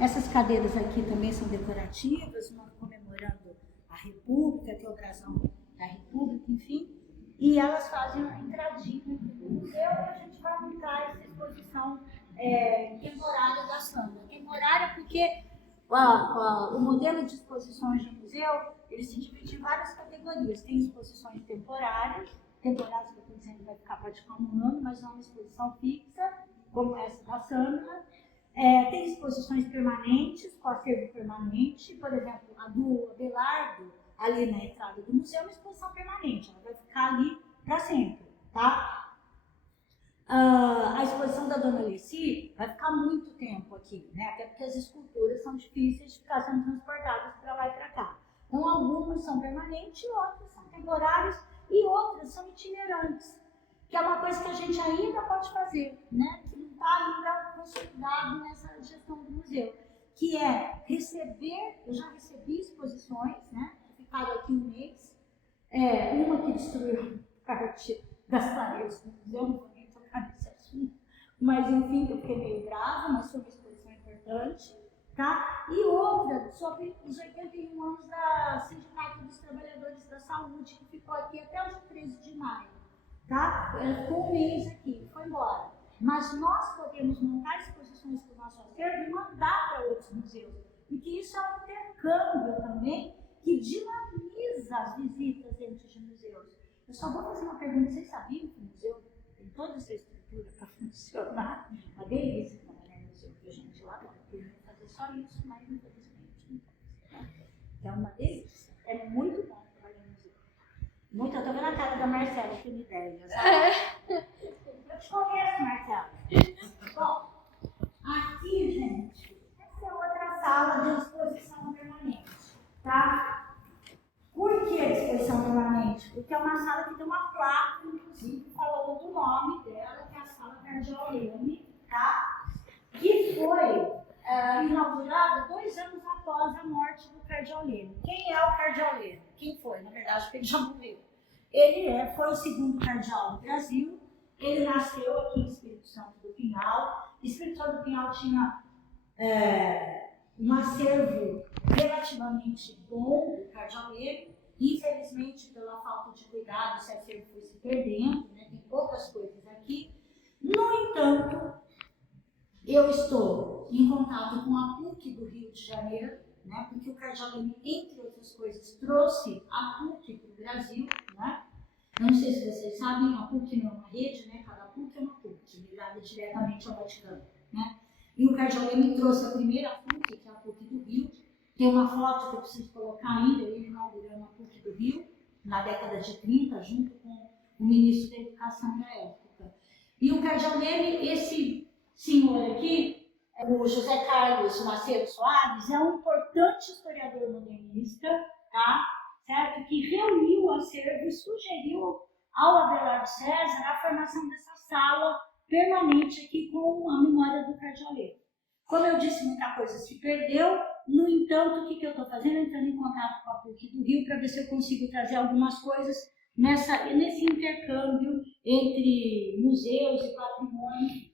Essas cadeiras aqui também são decorativas, uma comemorando a República, que é o brasão da República, enfim. E elas fazem uma entradinha no museu e a gente vai montar essa exposição temporária da Sandra. Temporária porque o modelo de exposições de museu, ele se divide em várias categorias. Tem exposições temporárias que eu estou dizendo vai pode ficar um ano, mas não é uma exposição fixa, como essa da Sandra. Tem exposições permanentes, com acervo permanente, por exemplo, a do Abelardo, ali na entrada do museu, é uma exposição permanente, ela vai ficar ali para sempre, tá? A exposição da Dona Alessi vai ficar muito tempo aqui, né? Até porque as esculturas são difíceis de ficar sendo transportadas para lá e para cá. Então, algumas são permanentes, outras são temporárias e outras são itinerantes, que é uma coisa que a gente ainda pode fazer, né? Que não está ainda consolidado nessa gestão do museu, que é receber, eu já recebi exposições, né? Ficaram aqui um mês, uma que destruiu parte das paredes do museu, não vou nem tocar nesse assunto, mas enfim, eu fiquei meio brava, mas foi uma exposição importante, tá? E outra sobre os 81 anos da Sindicato dos Trabalhadores da Saúde, que ficou aqui até o dia 13 de maio, tá? Ficou um mês aqui, foi embora. Mas nós podemos montar exposições para o nosso acervo e mandar para outros museus, porque isso é um intercâmbio também que dinamiza as visitas dentro de museus. Eu só vou fazer uma pergunta, vocês sabiam que o museu tem toda essa estrutura para funcionar? Uma delícia trabalhar no museu, porque a gente lá podia fazer só isso, mas infelizmente não pode. É uma delícia, é muito bom trabalhar no museu. Muito, eu tô vendo a cara da Marcela, que me ideia, sabe? Eu te conheço, Marcela. Bom, aqui, gente, essa é outra sala de exposição permanente, tá? Por que exposição permanente? Porque é uma sala que tem uma placa, inclusive, falando do nome dela, que é a Sala Cardeal Leme, tá? Que foi inaugurada 2 anos após a morte do Cardeal Leme. Quem é o Cardeal Leme? Quem foi? Na verdade, porque ele já morreu. Ele foi o segundo cardeal do Brasil. Ele nasceu aqui em Espírito Santo do Pinhal. Espírito Santo do Pinhal tinha um acervo relativamente bom do Cardeal Leme. Infelizmente, pela falta de cuidado, esse acervo foi se perdendo, né? Tem poucas coisas aqui. No entanto, eu estou em contato com a PUC do Rio de Janeiro, né? Porque o Cardeal Leme, entre outras coisas, trouxe a PUC para o Brasil, né? Não sei se vocês sabem, a PUC não é uma rede, né? Cada PUC é uma PUC, ligada diretamente ao Vaticano, né? E o Cardeal Leme trouxe a primeira PUC, que é a PUC do Rio. Tem uma foto que eu preciso colocar ainda, ele inaugurando a PUC do Rio, na década de 30, junto com o ministro da Educação da época. E o Cardeal Leme, esse senhor aqui, o José Carlos Macedo Soares, é um importante historiador modernista, tá? Certo? Que reuniu o acervo e sugeriu ao Abelardo César a formação dessa sala permanente aqui com a memória do Cardeal Leme. Como eu disse, muita coisa se perdeu. No entanto, o que eu estou fazendo? Entrando em contato com a PUC do Rio para ver se eu consigo trazer algumas coisas nesse intercâmbio entre museus e patrimônio.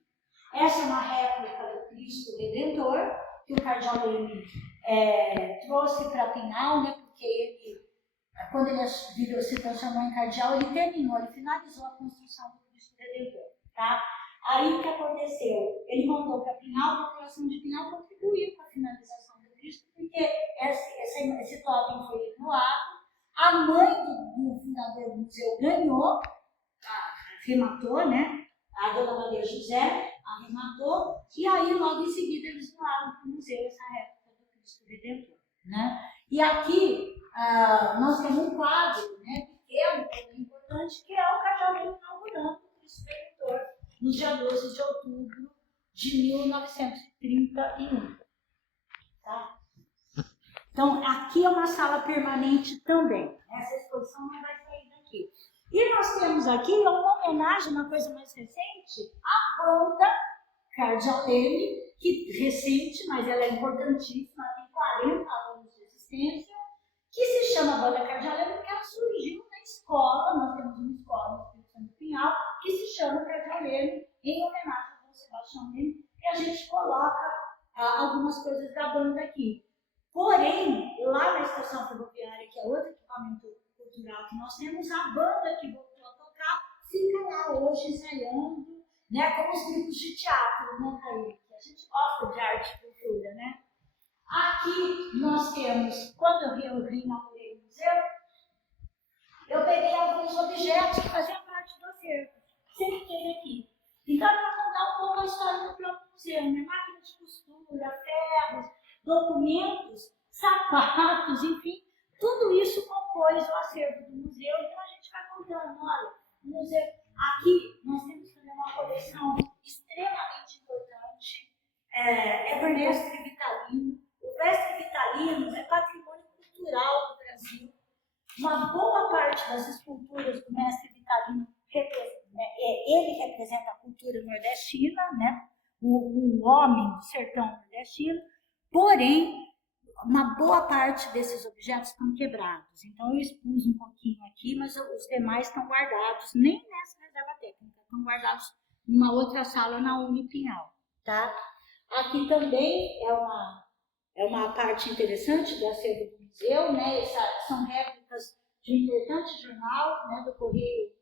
Essa é uma réplica do Cristo Redentor, que o Cardeal Leme trouxe para Pinhal, né, porque ele, quando ele se transformou em cardeal, ele finalizou a construção do Cristo Redentor. Tá? Aí o que aconteceu? Ele mandou para Pinhal, a população de Pinhal contribuiu com a finalização do Cristo, porque esse totem foi doado. A mãe do fundador do museu ganhou, arrematou, né? A dona Maria José arrematou, e aí logo em seguida eles doaram para o museu essa réplica do Cristo Redentor. Né? E aqui nós temos um quadro, né, pequeno, importante, que é o Cardeal Leme inaugurando o Cristo Redentor, no dia 12 de outubro de 1931. Tá? Então, aqui é uma sala permanente também. Essa exposição não vai sair daqui. E nós temos aqui uma homenagem, uma coisa mais recente, à banda Cardeal Leme, que recente, mas ela é importantíssima, tem 40 anos de existência, que se chama Banda Cardeal Leme porque ela surgiu na escola. Nós temos uma escola no Espírito Santo do Pinhal que se chama Cardeal Leme, em homenagem a Dom Sebastião Leme, e a gente coloca algumas coisas da banda aqui. Porém, lá na estação ferroviária, que é outro equipamento cultural que nós temos, a banda que voltou a tocar fica lá hoje ensaiando, né, como os grupos de teatro, né, Kaique? A gente gosta de arte e cultura, né? Aqui nós temos, quando eu reinaugurei o museu, eu peguei alguns objetos que faziam parte do acervo, sempre teve aqui. Então, para contar um pouco a história do próprio museu, né? Máquinas de costura, ferros, documentos, sapatos, enfim, tudo isso compôs o acervo do museu. Então, a gente vai contando, olha, o museu, aqui nós temos também uma coleção extremamente importante, mestre vitalino. O mestre vitalino é patrimônio cultural do Brasil. Uma boa parte das esculturas do mestre vitalino, ele representa a cultura nordestina, né? O homem do sertão nordestino, porém, uma boa parte desses objetos estão quebrados. Então, eu expus um pouquinho aqui, mas os demais estão guardados, nem nessa reserva técnica, estão guardados numa outra sala na Unipinhal, tá? Aqui também é uma parte interessante do acervo do museu, né? São réplicas de um importante jornal, né, do Correio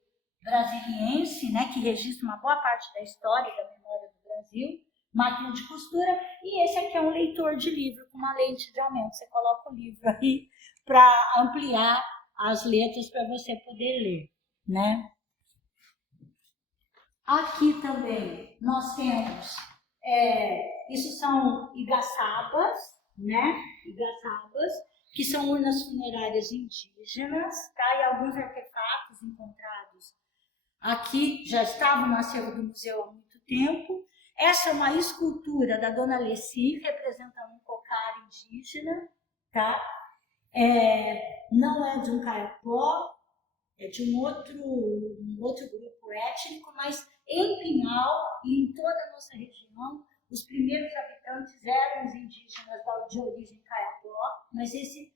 Brasiliense, né, que registra uma boa parte da história e da memória do Brasil, máquina de costura, e esse aqui é um leitor de livro com uma lente de aumento. Você coloca o livro aí para ampliar as letras para você poder ler, né? Aqui também nós temos, isso são igaçabas, né? Igaçabas, que são urnas funerárias indígenas, tá? E alguns artefatos encontrados aqui já estavam no acervo do museu há muito tempo. Essa é uma escultura da Dona Leci, representando um cocar indígena, tá? Não é de um caiapó, é de um outro grupo étnico, mas em Pinhal e em toda a nossa região, os primeiros habitantes eram os indígenas de origem caiapó, mas esse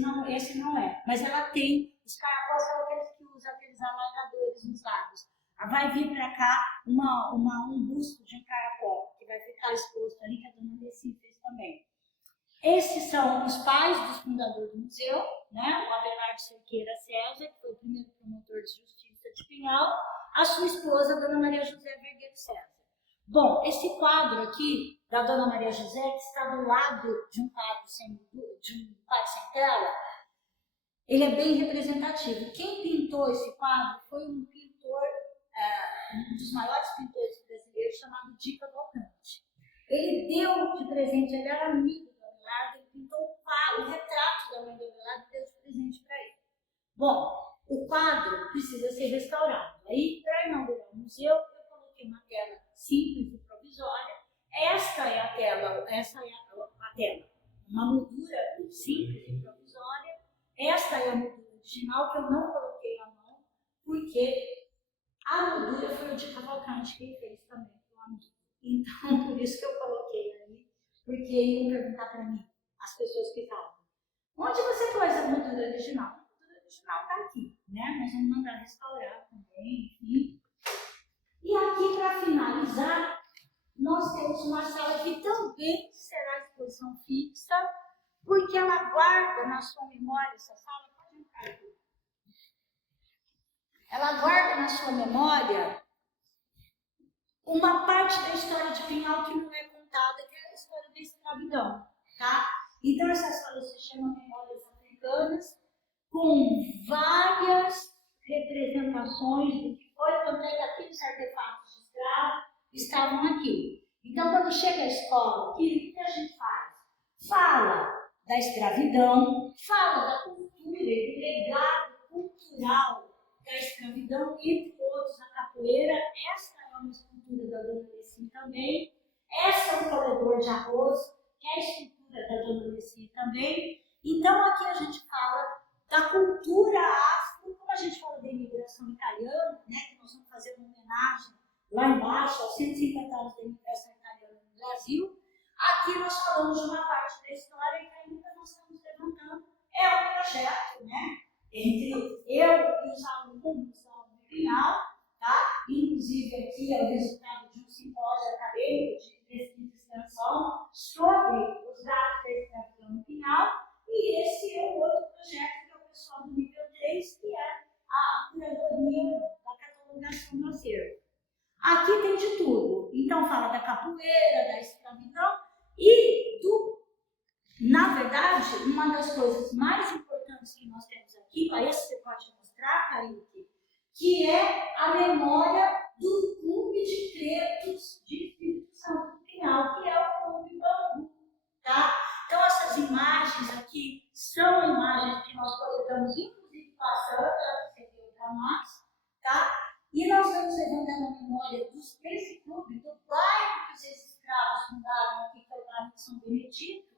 não é. Mas ela tem, os caiapós são aqueles que usam aqueles alargadores nos lábios. Vai vir para cá um busto de um caiapó, que vai ficar exposto ali, que a Dona Leci fez também. Esses são os pais dos fundadores do museu, né? O Abelardo Cerqueira César, que foi o primeiro promotor de justiça de Pinhal, a sua esposa, a Dona Maria José Vergueiro César. Bom, esse quadro aqui, da Dona Maria José, que está do lado de um quadro de um pai sem tela, ele é bem representativo. Quem pintou esse quadro foi um pintor, um dos maiores pintores brasileiros, chamado Di Cavalcanti. Ele deu de presente, ele era amigo do Abelardo, ele pintou o retrato da mãe do Abelardo e deu de presente para ele. Bom, o quadro precisa ser restaurado. Aí, para inaugurar o museu, eu coloquei uma tela simples e provisória. Essa é a tela, uma moldura simples e provisória. Esta é a moldura original, que eu não coloquei a mão, porque a moldura foi o de Cavalcanti que ele fez também com a amigo. Então, por isso que eu coloquei aí, porque iam perguntar para mim, as pessoas que falam, onde você pôs a moldura original? A moldura original está aqui, né? Nós vamos mandar restaurar também, enfim. E aqui, para finalizar, nós temos uma sala que também será exposição fixa, porque ela guarda na sua memória, essa sala, pode entrar aqui. Ela guarda na sua memória uma parte da história de Pinhal que não é contada, que é a história da escravidão, tá? Então, essa sala se chama Memórias Africanas, com várias representações do que foi, tanto é que aqueles artefatos de escravo estavam aqui. Então, quando chega a escola aqui, o que a gente faz? Fala da escravidão, fala da cultura e do legado cultural da escravidão, entre outros, a capoeira. Esta é uma escultura da Dona Leci também. Essa é um colhedor de arroz, que é a escultura da Dona Leci também. Então, aqui a gente fala da cultura afro, como a gente fala da imigração italiana, né, que nós vamos fazer uma homenagem lá embaixo aos 150 anos da imigração italiana no Brasil. Aqui nós falamos de uma parte da história que ainda nós estamos levantando. É um projeto, né, entre eu e os alunos da Unipinhal, tá? Inclusive aqui é o resultado de um simpósio acadêmico de pesquisa e extensão na verdade, uma das coisas mais importantes que nós temos aqui, esse você pode mostrar, Kaique, que é a memória do Clube de Pretos de Espírito Santo do Pinhal, que é o Clube Bambu, tá? Então, essas imagens aqui são imagens que nós coletamos, inclusive passando, elas serviram para nós, tá? E nós estamos levantando a memória desse clube, do bairro que os escravos fundaram aqui, que é o bairro de São Benedito.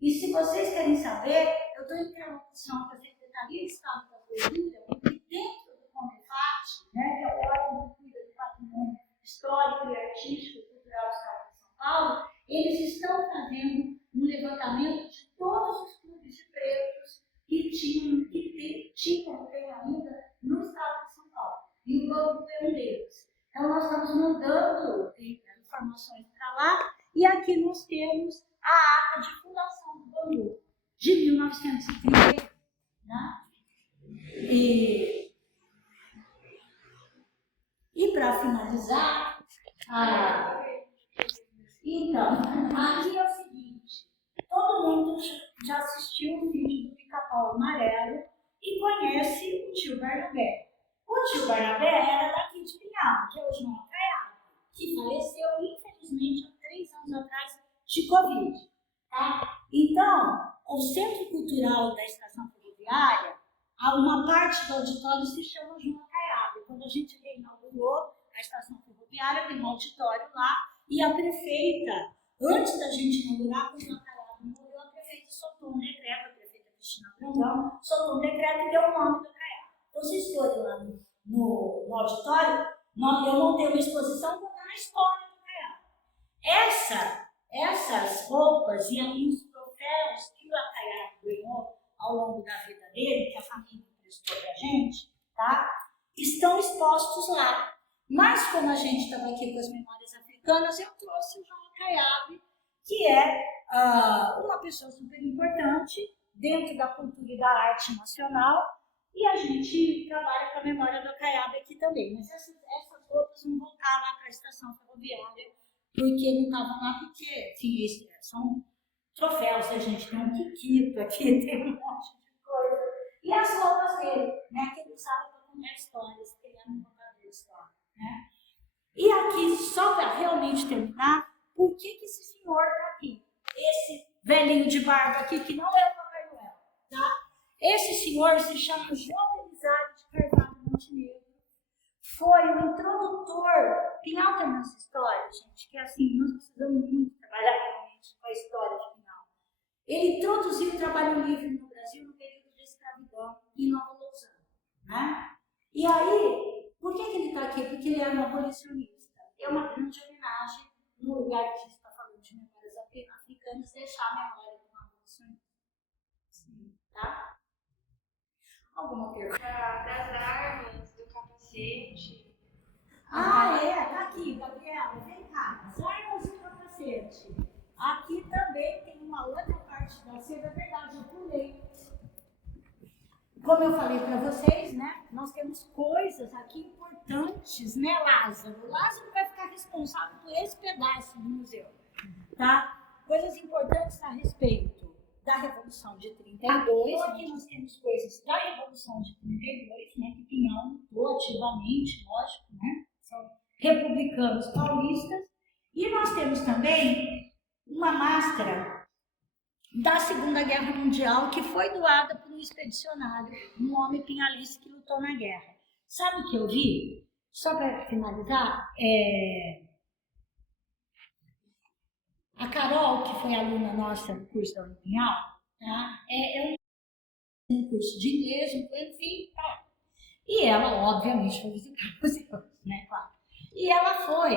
E se vocês querem saber, eu estou em interlocução com a Secretaria de Estado da Cultura, porque dentro do CONDEPAT, né, que é o órgão que cuida do patrimônio histórico e artístico e cultural do Estado de São Paulo, eles estão fazendo um levantamento de todos os clubes de pretos que tinham, tem ainda no Estado de São Paulo. E o Bambu é um deles. Então, nós estamos mandando informações para lá, e aqui nós temos a ata de fundação do Bambu, de 1930. Né? E para finalizar, então, aqui é o seguinte, todo mundo já assistiu o vídeo do Pica-Pau Amarelo e conhece o tio Barnabé. O tio Barnabé era daqui de Pinhal, que é o João Caiado, que faleceu, infelizmente, há 3 anos atrás, de Covid. Tá? Então, o Centro Cultural da Estação Ferroviária, uma parte do auditório se chama João Caiado. Quando a gente reinaugurou a Estação Ferroviária, tem um auditório lá, e a prefeita, antes da gente inaugurar, quando o João Caiado morreu, a prefeita soltou um decreto, a prefeita Cristina Brandão, soltou um decreto e deu o nome do Caiado. Então, vocês forem lá no auditório, eu montei uma exposição contando a história do Caiado. Essas roupas e os troféus que o Caiado ganhou ao longo da vida dele, que a família emprestou para a gente, tá? Estão expostos lá. Mas como a gente estava aqui com as memórias africanas, eu trouxe o João Caiado, que é uma pessoa super importante dentro da cultura e da arte nacional, e a gente trabalha com a memória do Caiado aqui também. Mas essas roupas não vão estar lá para a estação ferroviária, porque não estavam lá, porque enfim, são troféus, a gente tem um Kikito aqui, tem um monte de coisa. E as roupas dele, né, que ele usava para contar histórias, que ele era um contador de história. Né? E aqui, só para realmente terminar, por que esse senhor está aqui? Esse velhinho de barba aqui, que não é o Papai Noel. Tá? Esse senhor se chama João Elisário de Carvalho Montenegro. Foi o introdutor. Pinhal tem nossa história, gente, que assim, nós precisamos muito trabalhar realmente com a história de Pinhal. Ele introduziu o trabalho livre no Brasil no período de escravidão em Nova Lousana. Né? E aí, por que ele está aqui? Porque ele era um abolicionista. É uma grande homenagem, no lugar que a gente está falando de memórias africanas, deixar a memória de um abolicionista. Tá? Alguma pergunta? Das armas, do capacete. Tá aqui, Gabriela, vem cá. As armas e o capacete. Aqui também tem uma outra parte da cena, é verdade, eu pulei. Como eu falei para vocês, né, nós temos coisas aqui importantes, né, Lázaro? O Lázaro vai ficar responsável por esse pedaço do museu, tá? Coisas importantes a respeito da Revolução de 32. Aqui nós temos coisas da Revolução de 32, né, que Pinhal lutou ativamente, lógico, né? São republicanos paulistas. E nós temos também uma máscara da Segunda Guerra Mundial, que foi doada por um expedicionário, um homem pinhalista que lutou na guerra. Sabe o que eu vi? Só para finalizar, a Carol, que foi aluna nossa no curso da Unipinhal, tá? É um curso de inglês, enfim, tá. E ela, obviamente, foi visitar museus, né, claro. E ela foi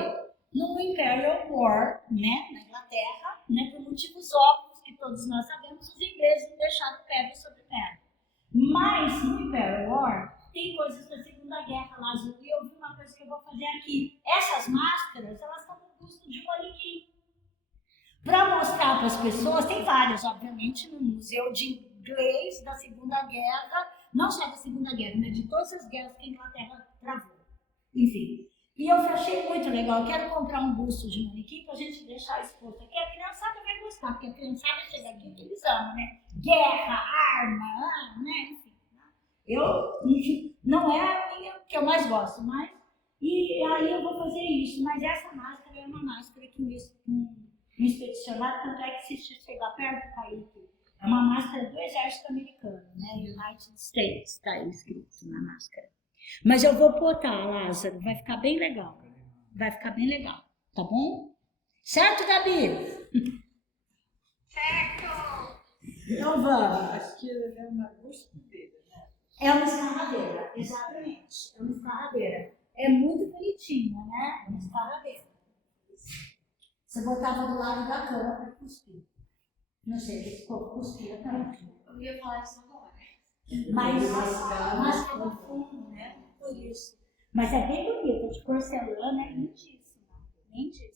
no Imperial War, né, na Inglaterra, né, por motivos óbvios que todos nós sabemos, os ingleses não deixaram pedra sobre pedra. Mas no Imperial War tem coisas da Segunda Guerra lá, e eu vi uma coisa que eu vou fazer aqui. Essas máscaras, elas estão no custo de um manequim. Para mostrar para as pessoas, tem várias, obviamente, no Museu de Inglês da Segunda Guerra, não só da Segunda Guerra, mas de todas as guerras que a Inglaterra travou. Enfim, E eu achei muito legal. Eu quero comprar um busto de manequim pra gente deixar exposto aqui. A criançada vai gostar, porque a criançada chega aqui que eles amam, né? Guerra, arma, né? Enfim. Enfim, não é a minha que eu mais gosto, mas. E aí eu vou fazer isso. Mas essa máscara é uma máscara que me expedicionário, tanto é que se chegar perto, Kaique, é uma máscara do exército americano, né? United States, está escrito na máscara. Mas eu vou botar, Lázaro, vai ficar bem legal. Vai ficar bem legal, tá bom? Certo, Gabi? Certo! Então vamos. Acho que é uma gostoseira, né? É uma escarradeira, exatamente. É uma escarradeira. É muito bonitinha, né? É uma escarradeira. Você botava do lado da cama para cuspir. Não sei, esse povo cuspia também. Eu ia falar isso agora. Mas ficava fundo, né? Por isso. Mas é bem bonita, de porcelana, é lindíssima. Lindíssima.